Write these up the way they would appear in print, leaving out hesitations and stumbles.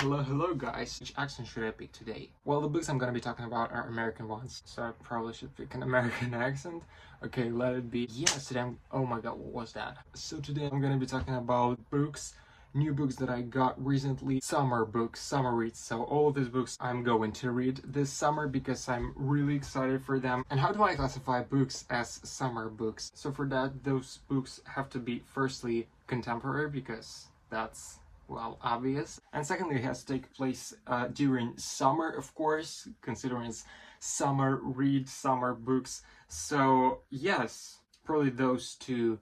Hello guys, which accent should I pick today? Well, the books I'm gonna be talking about are American ones, so I probably should pick an American accent. Okay, let it be. Yes, today oh my god, what was that? So today I'm gonna be talking about books, new books that I got recently, summer books, summer reads. So all of these books I'm going to read this summer because I'm really excited for them. And how do I classify books as summer books? So for that, those books have to be firstly contemporary because that's well, obvious. And secondly, it has to take place during summer, of course, considering it's summer read, summer books. So yes, probably those two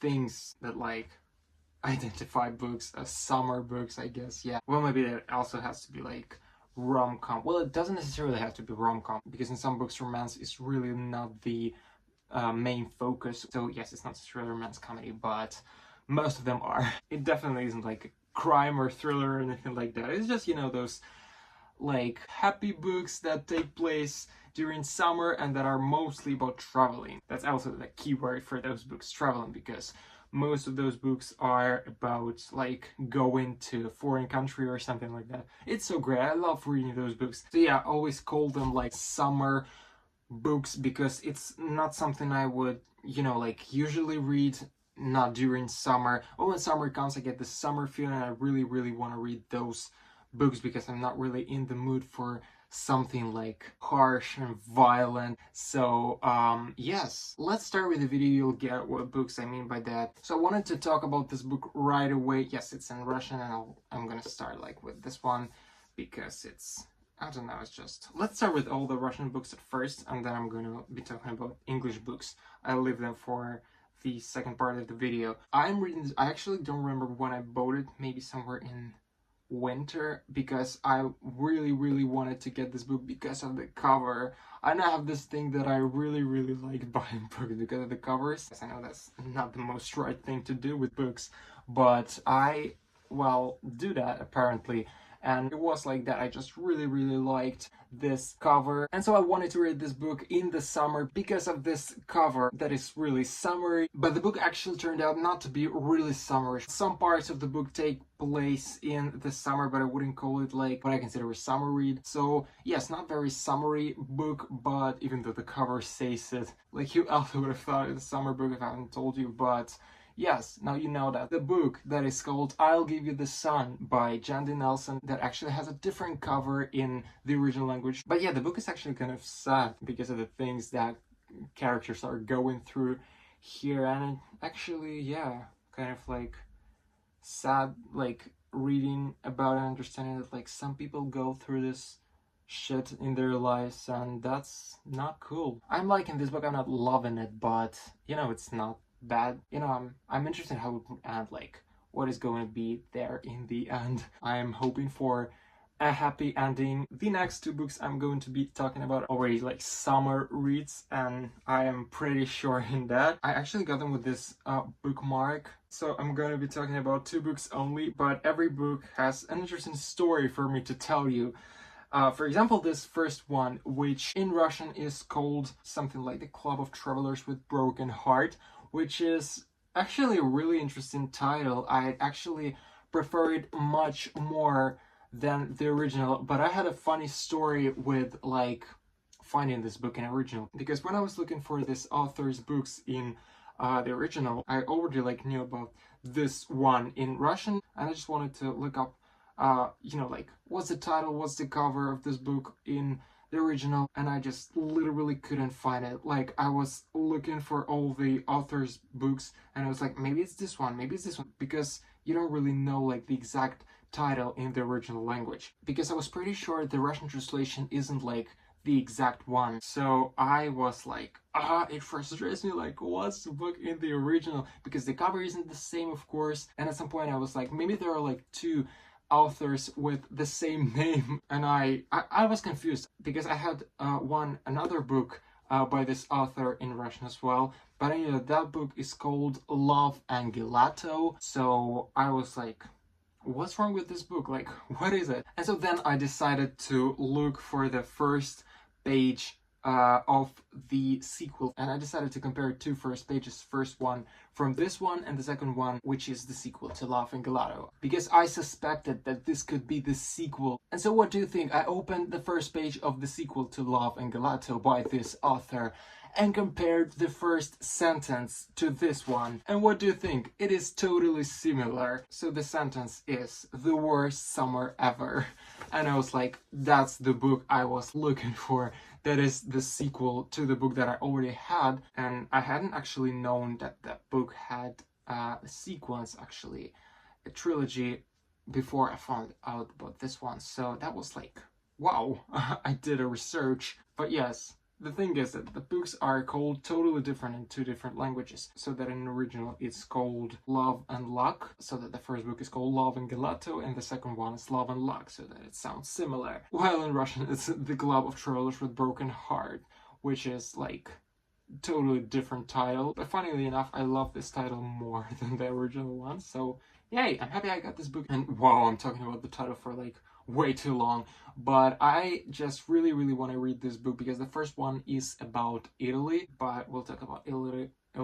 things that like identify books as summer books, I guess. Yeah. Well, maybe it also has to be like rom-com. Well, it doesn't necessarily have to be rom-com because in some books romance is really not the main focus. So yes, it's not necessarily a romance comedy, but most of them are. It definitely isn't like crime or thriller or anything like that. It's just, you know, those like happy books that take place during summer and that are mostly about traveling. That's also the key word for those books, traveling, because most of those books are about like going to a foreign country or something like that. It's so great. I love reading those books. So yeah, I always call them like summer books because it's not something I would, you know, like usually read, not during summer. Oh, when summer comes, I get the summer feeling and I really want to read those books because I'm not really in the mood for something like harsh and violent. So yes, let's start with the video. You'll get what books I mean by that. So I wanted to talk about this book right away. Yes, it's in Russian, and I'm gonna start like with this one because it's, I don't know, it's just, let's start with all the Russian books at first, and then I'm gonna be talking about English books. I'll leave them for the second part of the video. I'm reading this, I actually don't remember when I bought it, maybe somewhere in winter, because I really wanted to get this book because of the cover. And I have this thing that I really like buying books because of the covers. I know that's not the most right thing to do with books, but I, well, do that apparently. And it was like that. I just really liked this cover, and so I wanted to read this book in the summer because of this cover that is really summery. But the book actually turned out not to be really summery. Some parts of the book take place in the summer, but I wouldn't call it like what I consider a summer read. So yes, not very summery book, but even though the cover says it, like you also would have thought it's a summer book if I hadn't told you. But yes, now you know that. The book that is called I'll Give You the Sun by Jandy Nelson, that actually has a different cover in the original language. But yeah, the book is actually kind of sad because of the things that characters are going through here. And it actually, yeah, kind of like sad, like reading about and understanding that like some people go through this shit in their lives, and that's not cool. I'm liking this book, I'm not loving it, but you know, it's not bad. You know, I'm interested in how it would end, like what is going to be there in the end. I'm hoping for a happy ending. The next two books I'm going to be talking about already like summer reads, and I am pretty sure in that. I actually got them with this bookmark. So I'm going to be talking about two books only, but every book has an interesting story for me to tell you. For example, this first one, which in Russian is called something like The Club of Travelers with Broken Heart, which is actually a really interesting title. I actually prefer it much more than the original, but I had a funny story with like finding this book in original, because when I was looking for this author's books in the original, I already like knew about this one in Russian, and I just wanted to look up you know, like what's the title, what's the cover of this book in the original, and I just literally couldn't find it. Like I was looking for all the author's books and I was like, maybe it's this one, maybe it's this one, because you don't really know like the exact title in the original language, because I was pretty sure the Russian translation isn't like the exact one. So I was like, it frustrates me, like what's the book in the original, because the cover isn't the same, of course. And at some point I was like, maybe there are like two authors with the same name, and I was confused because I had another book by this author in Russian as well, but I knew that book is called Love and Gelato. So I was like, what's wrong with this book, like what is it? And so then I decided to look for the first page of the sequel, and I decided to compare two first pages, first one from this one and the second one, which is the sequel to Love and Gelato, because I suspected that this could be the sequel. And so what do you think? I opened the first page of the sequel to Love and Gelato by this author and compared the first sentence to this one. And what do you think? It is totally similar. So the sentence is, "The worst summer ever." And I was like, that's the book I was looking for. That is the sequel to the book that I already had. And I hadn't actually known that that book had a sequence, actually, a trilogy, before I found out about this one. So that was like, wow, I did a research. But yes, the thing is that the books are called totally different in two different languages. So that in original it's called Love and Luck. So that the first book is called Love and Gelato and the second one is Love and Luck, so that it sounds similar. While in Russian it's The Club of Travelers with Broken Heart, which is like totally different title. But funnily enough, I love this title more than the original one. So yay, I'm happy I got this book. And wow, I'm talking about the title for like way too long, but I just really want to read this book because the first one is about Italy, but we'll talk about Italy a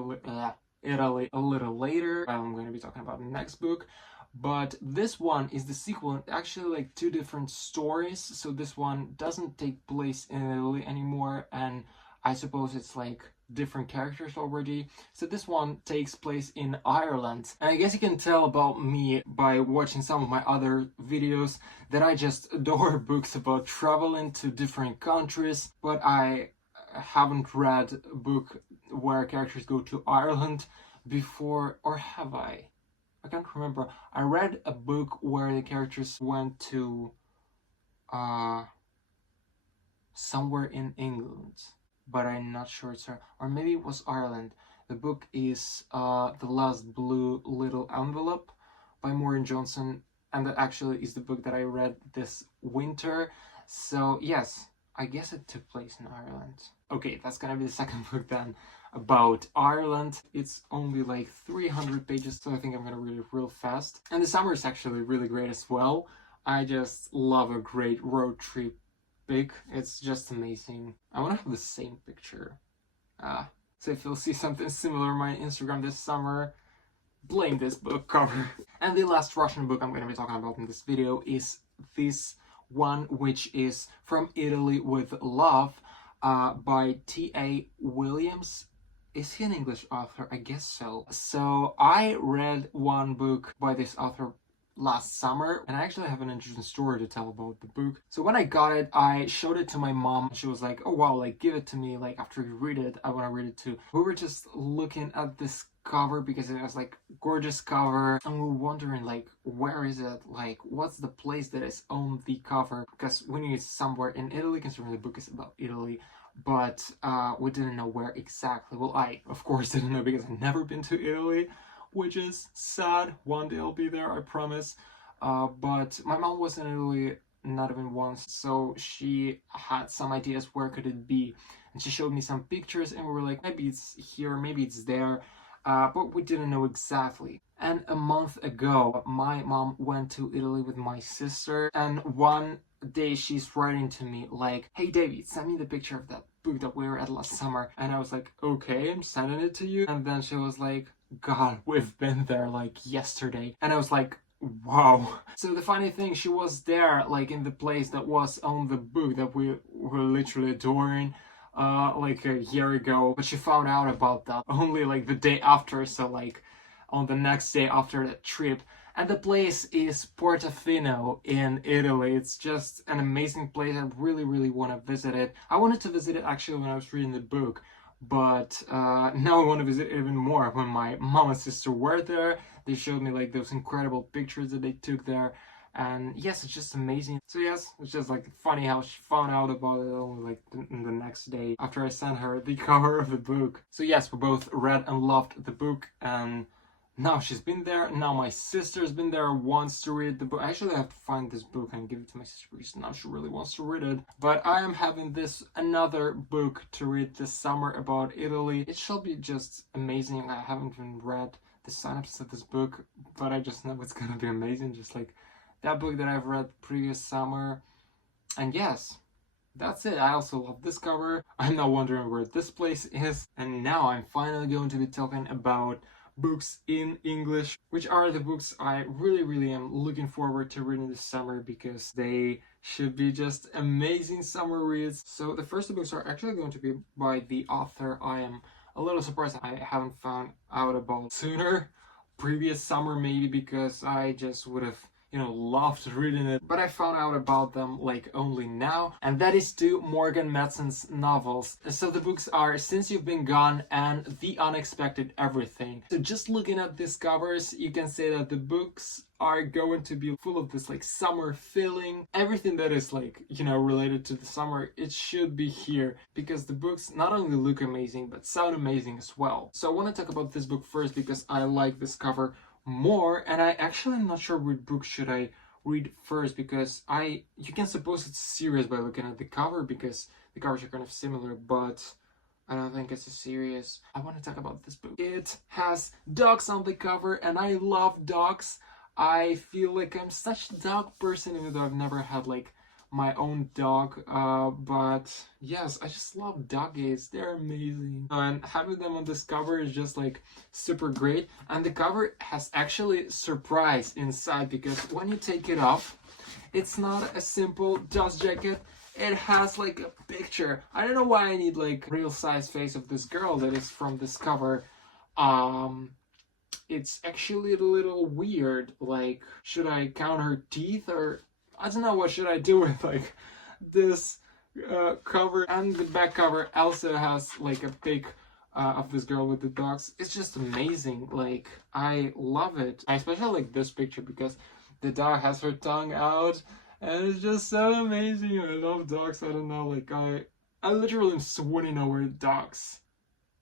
little later. I'm going to be talking about the next book, but this one is the sequel, actually like two different stories. So this one doesn't take place in Italy anymore, and I suppose it's like different characters already. So this one takes place in Ireland. And I guess you can tell about me by watching some of my other videos that I just adore books about traveling to different countries, but I haven't read a book where characters go to Ireland before, or have I? I can't remember. I read a book where the characters went to somewhere in England, but I'm not sure it's her, or maybe it was Ireland. The book is The Last Blue Little Envelope by Maureen Johnson, and that actually is the book that I read this winter. So yes, I guess it took place in Ireland. Okay, that's gonna be the second book then, about Ireland. It's only like 300 pages, so I think I'm gonna read it real fast. And the summer is actually really great as well. I just love a great road trip book. It's just amazing. I want to have the same picture. So if you'll see something similar on my Instagram this summer, blame this book cover. And the last Russian book I'm going to be talking about in this video is this one, which is From Italy with Love by T.A. Williams. Is he an English author? I guess so. So I read one book by this author last summer, and I actually have an interesting story to tell about the book. So when I got it, I showed it to my mom. She was like, "Oh wow, like give it to me, like after you read it, I want to read it too." We were just looking at this cover because it was like gorgeous cover, and we were wondering like, where is it, like what's the place that is on the cover, because we knew it's somewhere in Italy considering the book is about Italy, but we didn't know where exactly. Well, I of course didn't know because I've never been to Italy, which is sad. One day I'll be there, I promise. But my mom was in Italy not even once, so she had some ideas where could it be, and she showed me some pictures, and we were like, maybe it's here, maybe it's there, but we didn't know exactly. And a month ago, my mom went to Italy with my sister, and one day she's writing to me like, "Hey David, send me the picture of that book that we were at last summer." And I was like, "Okay, I'm sending it to you." And then she was like, "God, we've been there like yesterday." And I was like, wow. So the funny thing, she was there like in the place that was on the book that we were literally adoring like a year ago, but she found out about that only like the day after, so like on the next day after that trip. And the place is Portofino in Italy. It's just an amazing place. I really want to visit it. I wanted to visit it actually when I was reading the book, but now I want to visit even more. When my mom and sister were there, they showed me like those incredible pictures that they took there, and yes, it's just amazing. So yes, it's just like funny how she found out about it only like the next day after I sent her the cover of the book. So yes, we both read and loved the book, and now she's been there. Now my sister's been there, wants to read the book. I actually have to find this book and give it to my sister because now she really wants to read it. But I am having this another book to read this summer about Italy. It shall be just amazing. I haven't even read the synopsis of this book, but I just know it's gonna be amazing, just like that book that I've read previous summer. And yes, That's it. I also love this cover. I'm now wondering where this place is. And now I'm finally going to be talking about books in English, which are the books I really am looking forward to reading this summer because they should be just amazing summer reads. So the first two books are actually going to be by the author I am a little surprised I haven't found out about sooner. Previous summer maybe because I just would have loved reading it, but I found out about them like only now, and that is two Morgan Matson's novels. So the books are Since You've Been Gone and The Unexpected Everything. So just looking at these covers, you can say that the books are going to be full of this like summer feeling. Everything that is like, related to the summer, it should be here because the books not only look amazing, but sound amazing as well. So I want to talk about this book first because I like this cover more, and I actually am not sure which book should I read first because you can suppose it's serious by looking at the cover because the covers are kind of similar, but I don't think it's as serious. I want to talk about this book. It has dogs on the cover and I love dogs. I feel like I'm such a dog person even though I've never had like my own dog, but yes, I just love doggies. They're amazing, and having them on this cover is just like super great. And the cover has actually surprise inside because when you take it off, it's not a simple dust jacket. It has like a picture. I don't know why I need like real size face of this girl that is from this cover. It's actually a little weird. Like, should I count her teeth, or I don't know what should I do with like this cover. And the back cover also has like a pic of this girl with the dogs. It's just amazing. Like, I love it. I especially like this picture because the dog has her tongue out and it's just so amazing. I love dogs. I don't know, like I literally am swooning over dogs.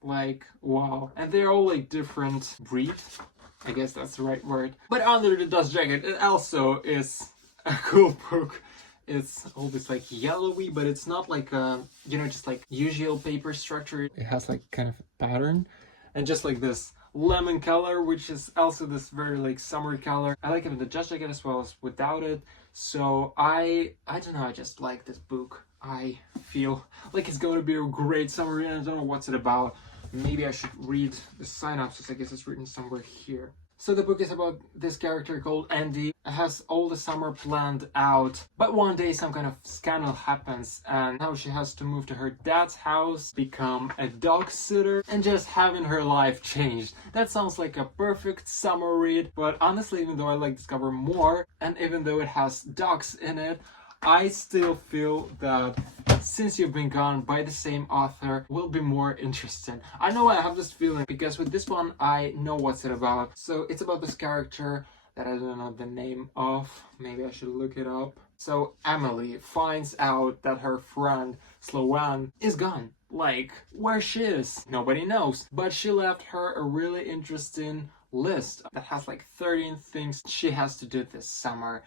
Like, wow. And they're all like different breeds. I guess that's the right word. But Under the Dust Jacket, it also is a cool book. It's all this like yellowy, but it's not like just like usual paper structure. It has like kind of a pattern, and just like this lemon color, which is also this very like summer color. I like it in the Dust Jacket as well as without it. So I don't know, I just like this book. I feel like it's going to be a great summer read. I don't know what's it about. Maybe I should read the synopsis. I guess it's written somewhere here. So the book is about this character called Andy. It has all the summer planned out, but one day some kind of scandal happens and now she has to move to her dad's house, become a dog sitter, and just having her life changed. That sounds like a perfect summer read, but honestly, even though I like this cover more, and even though it has dogs in it, I still feel that Since You've Been Gone by the same author will be more interesting. I know I have this feeling because with this one I know what's it about. So it's about this character that I don't know the name of. Maybe I should look it up. So Emily finds out that her friend Sloane is gone. Like, where she is, nobody knows. But she left her a really interesting list that has like 13 things she has to do this summer.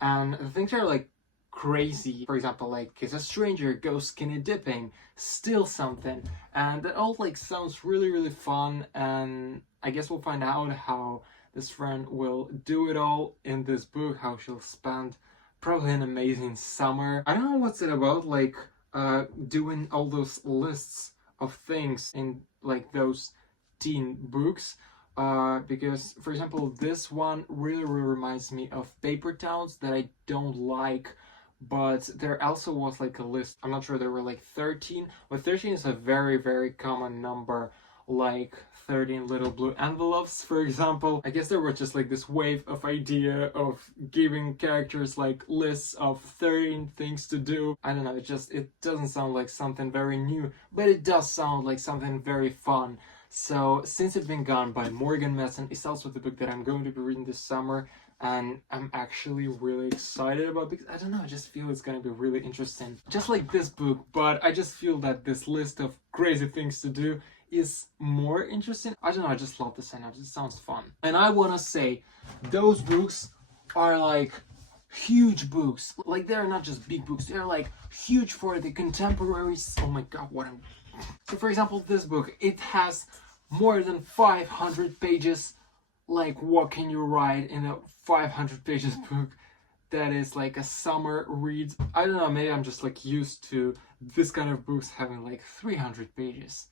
And the things are like crazy. For example, like kiss a stranger, go skinny dipping, steal something, and that all like sounds really fun. And I guess we'll find out how this friend will do it all in this book, how she'll spend probably an amazing summer. I don't know what's it about, like doing all those lists of things in like those teen books. Because for example, this one really reminds me of Paper Towns that I don't like. But there also was like a list. I'm not sure, there were like 13, but 13 is a very common number, like 13 little blue envelopes, for example. I guess there was just like this wave of idea of giving characters like lists of 13 things to do. I don't know, it doesn't sound like something very new, but it does sound like something very fun. So Since You've Been Gone by Morgan Matson is also the book that I'm going to be reading this summer. And I'm actually really excited about it because I don't know, I just feel it's gonna be really interesting. Just like this book, but I just feel that this list of crazy things to do is more interesting. I don't know, I just love the synopsis, it sounds fun. And I wanna say, those books are like huge books. Like, they're not just big books, they're like huge for the contemporaries. Oh my god, So for example, this book, it has more than 500 pages. Like, what can you write in a 500 pages book? that is like a summer read. I don't know, maybe I'm just like used to this kind of books having like 300 pages,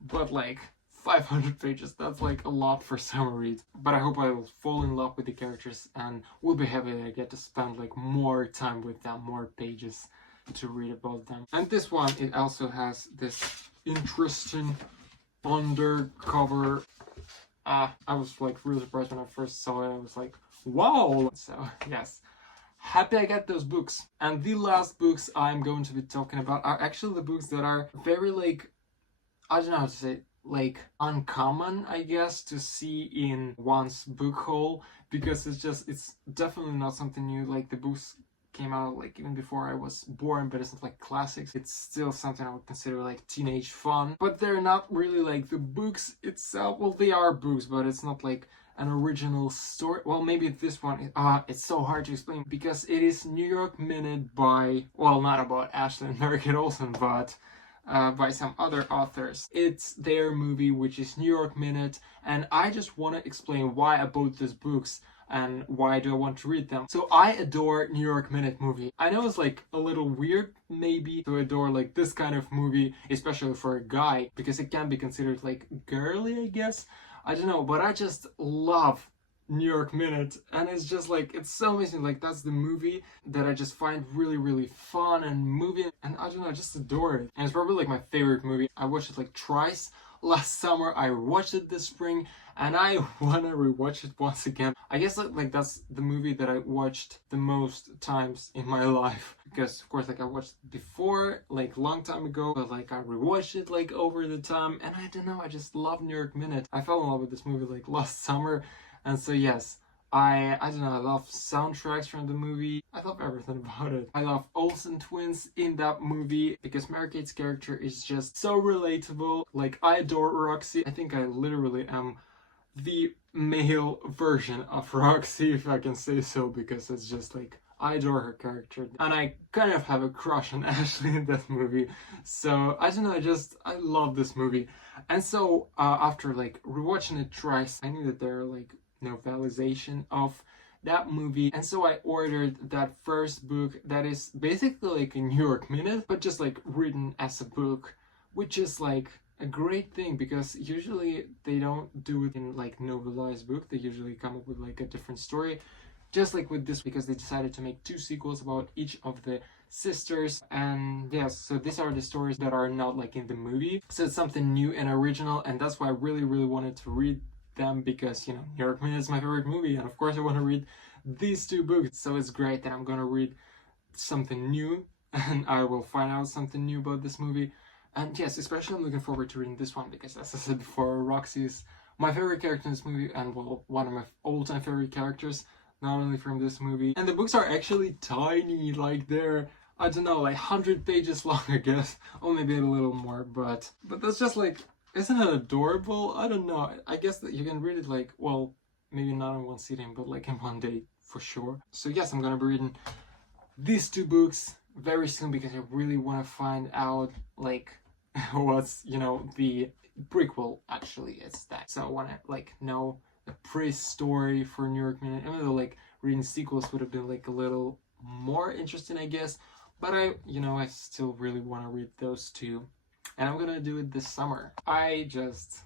but like 500 pages, that's like a lot for summer reads. But I hope I will fall in love with the characters and will be happy that I get to spend like more time with them, more pages to read about them. And this one, it also has this interesting undercover. I was like really surprised when I first saw it. I was like, wow! So yes, happy I got those books. And the last books I'm going to be talking about are actually the books that are very like, I don't know how to say it, like uncommon, I guess, to see in one's book haul, because it's definitely not something new. Like the books came out like even before I was born, but it's not like classics. It's still something I would consider like teenage fun, but they're not really like the books itself. Well, they are books, but it's not like an original story. Well, maybe this one, it's so hard to explain because it is New York Minute by, well, not about Ashley and Merrick Olsen, but by some other authors. It's their movie, which is New York Minute, and I just want to explain why I bought these books and why do I want to read them. So I adore New York Minute movie. I know it's like a little weird maybe to adore like this kind of movie, especially for a guy, because it can be considered like girly, I guess. I don't know, but I just love New York Minute, and it's just like, it's so amazing. Like that's the movie that I just find really, really fun and moving, and I don't know, I just adore it. And it's probably like my favorite movie. I watched it like twice last summer, I watched it this spring, and I want to rewatch it once again. I guess like that's the movie that I watched the most times in my life, because of course like I watched it before like long time ago, but like I rewatched it like over the time, and I don't know, I just love New York Minute. I fell in love with this movie like last summer, and so yes, I don't know, I love soundtracks from the movie. I love everything about it. I love Olsen twins in that movie because Mary Kate's character is just so relatable. Like I adore Roxy. I think I literally am the male version of Roxy, if I can say so, because it's just like, I adore her character, and I kind of have a crush on Ashley in that movie. So I don't know, I love this movie. And so after like rewatching it twice, I knew that there are like novelization of that movie, and so I ordered that first book that is basically like a New York Minute, but just like written as a book, which is like a great thing because usually they don't do it in like novelized book. They usually come up with like a different story, just like with this, because they decided to make 2 sequels about each of the sisters. And yes, so these are the stories that are not like in the movie, so it's something new and original, and that's why I really wanted to read them, because you know, New York Minute is my favorite movie, and of course I want to read these 2 books. So it's great that I'm gonna read something new, and I will find out something new about this movie. And yes, especially I'm looking forward to reading this one, because as I said before, Roxy is my favorite character in this movie, and well, one of my all-time favorite characters, not only from this movie. And the books are actually tiny, like they're, I don't know, like 100 pages long, I guess, or maybe a little more, but that's just like, isn't it adorable? I don't know. I guess that you can read it like, well, maybe not in one sitting, but like in one day for sure. So yes, I'm gonna be reading these 2 books very soon, because I really want to find out like what's, you know, the prequel actually is that. So I want to like know the pre-story for New York Minute, even though like reading sequels would have been like a little more interesting, I guess. But I still really want to read those 2. And I'm gonna do it this summer. I just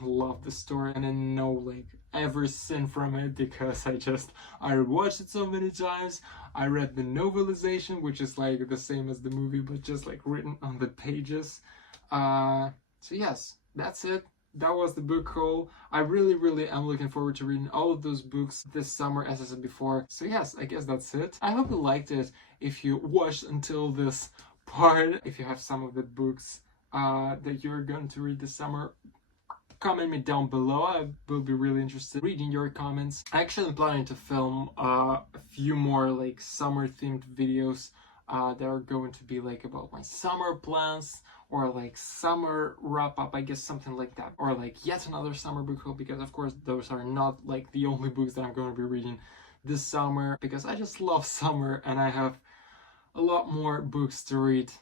love the story, and I know like every scene from it, because I watched it so many times. I read the novelization, which is like the same as the movie, but just like written on the pages. So yes, that's it. That was the book haul. I really am looking forward to reading all of those books this summer, as I said before. So yes, I guess that's it. I hope you liked it. If you watched until this part, if you have some of the books that you're going to read this summer, comment me down below. I will be really interested in reading your comments. I actually am planning to film a few more like summer themed videos that are going to be like about my summer plans, or like summer wrap up, I guess, something like that, or like yet another summer book haul, because of course those are not like the only books that I'm going to be reading this summer, because I just love summer and I have a lot more books to read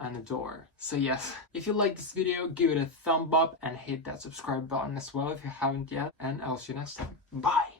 and adore. So yes, if you like this video, give it a thumb up and hit that subscribe button as well if you haven't yet, and I'll see you next time. Bye!